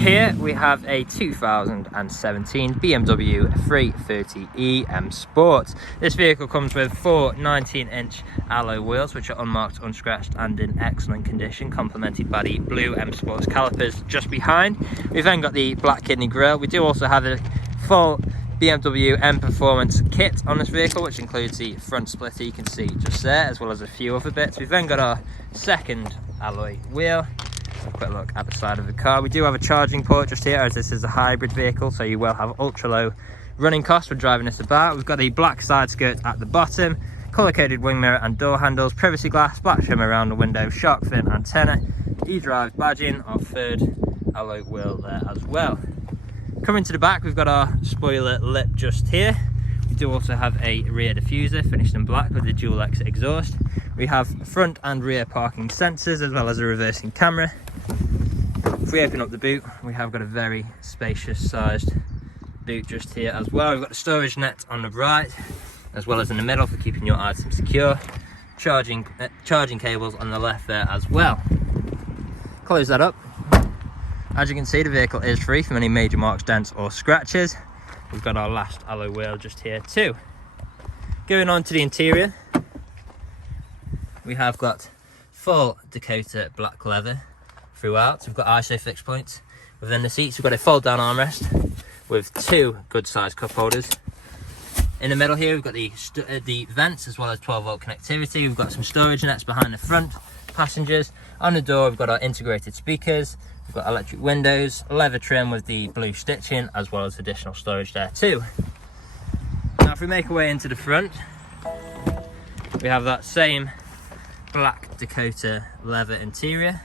Here we have a 2017 BMW 330e M Sport. This vehicle comes with four 19-inch alloy wheels, which are unmarked, unscratched and in excellent condition, complemented by the blue M Sports calipers just behind. We've then got the black kidney grille. We do also have a full BMW M Performance kit on this vehicle, which includes the front splitter you can see just there, as well as a few other bits. We've then got our second alloy wheel. A quick look at the side of the car. We do have a charging port just here, as this is a hybrid vehicle, so you will have ultra low running costs for driving this about. We've got the black side skirt at the bottom, colour coded wing mirror and door handles, privacy glass, black trim around the window, shark fin antenna, eDrive badging, our third alloy wheel there as well. Coming to the back, we've got our spoiler lip just here. We do also have a rear diffuser finished in black with the dual exit exhaust. We have front and rear parking sensors, as well as a reversing camera. If we open up the boot, we have got a very spacious sized boot just here as well. We've got the storage net on the right, as well as in the middle for keeping your items secure. Charging cables on the left there as well. Close that up. As you can see, the vehicle is free from any major marks, dents or scratches. We've got our last alloy wheel just here too. Going on to the interior, we have got full Dakota black leather throughout. We've got ISO fixed points. Within the seats, we've got a fold down armrest with two good sized cup holders. In the middle here, we've got the vents, as well as 12-volt connectivity. We've got some storage nets behind the front passengers. On the door, we've got our integrated speakers. We've got electric windows, leather trim with the blue stitching, as well as additional storage there too. Now if we make our way into the front, we have that same black Dakota leather interior.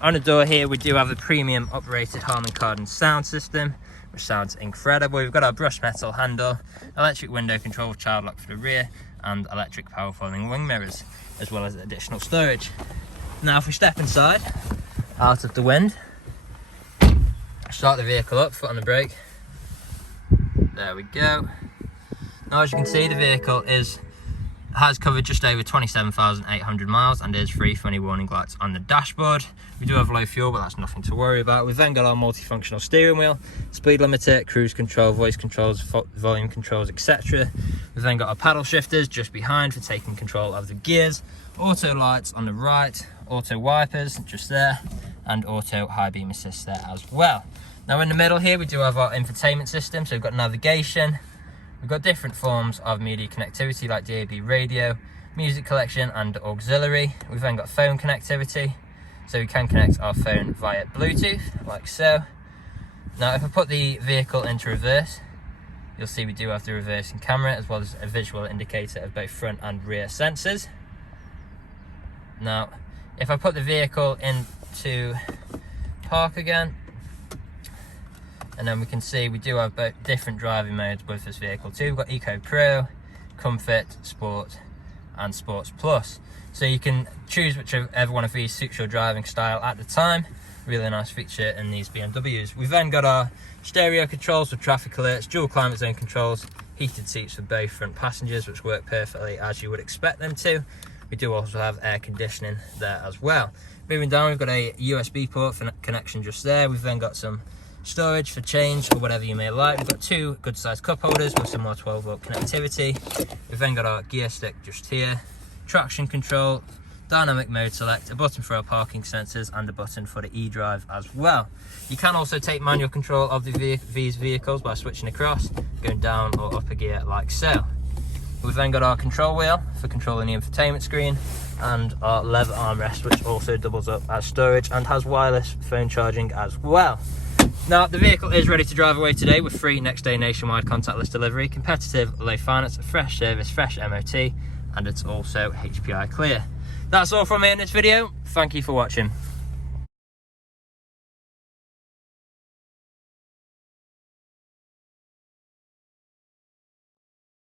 On the door here, we do have the premium uprated Harman Kardon sound system, which sounds incredible. We've got our brushed metal handle, electric window control with child lock for the rear, and electric power folding wing mirrors, as well as additional storage. Now if we step inside, out of the wind, start the vehicle up, foot on the brake. There we go. Now as you can see, the vehicle has covered just over 27,800 miles and is free from any warning lights on the dashboard. We do have low fuel, but that's nothing to worry about. We've then got our multifunctional steering wheel, speed limiter, cruise control, voice controls, volume controls, etc. We've then got our paddle shifters just behind for taking control of the gears, auto lights on the right, auto wipers just there, and auto high beam assist there as well. Now in the middle here, we do have our infotainment system. So we've got navigation, we've got different forms of media connectivity like DAB radio, music collection and auxiliary. We've then got phone connectivity, so we can connect our phone via Bluetooth like so. Now if I put the vehicle into reverse, you'll see we do have the reversing camera, as well as a visual indicator of both front and rear sensors. Now if I put the vehicle into park again, and then we can see we do have both different driving modes with this vehicle too. We've got Eco Pro, Comfort, Sport and Sports Plus. So you can choose whichever one of these suits your driving style at the time. Really nice feature in these BMWs. We've then got our stereo controls for traffic alerts, dual climate zone controls, heated seats for both front passengers, which work perfectly as you would expect them to. We do also have air conditioning there as well. Moving down, we've got a USB port for connection just there. We've then got some storage for change or whatever you may like. We've got two good sized cup holders with some more 12-volt connectivity. We've then got our gear stick just here, traction control, dynamic mode select, a button for our parking sensors and a button for the eDrive as well. You can also take manual control of these vehicles by switching across, going down or up a gear like so. We've then got our control wheel for controlling the infotainment screen, and our leather armrest, which also doubles up as storage and has wireless phone charging as well. Now the vehicle is ready to drive away today with free next day nationwide contactless delivery, competitive low finance, fresh service, fresh MOT, and it's also HPI clear. That's all from me in this video. Thank you for watching.